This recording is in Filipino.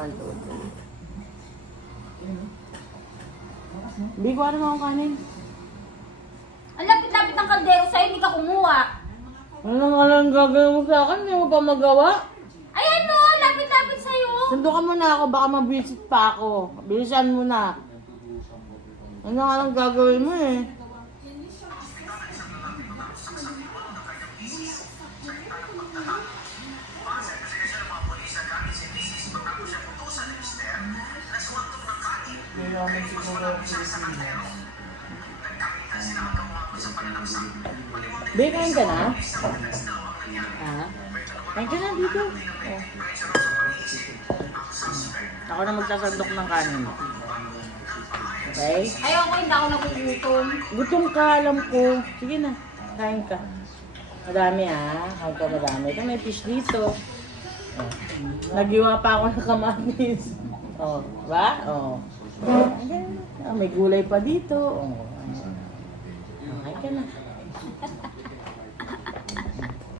1, 2, 3. Hindi ko alam akong kanin. Ang lapit-lapit ng kaldero sa'yo, hindi ka kumuha. Ano nga lang gagawin mo sa akin? Hindi mo pa magawa? Ayan no, lapit-lapit sa'yo. Sundo ka muna ako, baka mabisit pa ako. Bilisan mo na. Ano nga lang gagawin mo eh? Be, kain ka na? Ha? Kain ka na dito. Oh. Ako na magsasandok ng kanin. Okay? Ayoko, hindi ako nagugutom. Gutom ka, alam ko. Sige na, kain ka. Madami ha, kain ka madami. Ito may fish dito. Oh. Nagiwa pa ako ng kamatis. Oh, ba? Oh. May gulay pa dito. Oh.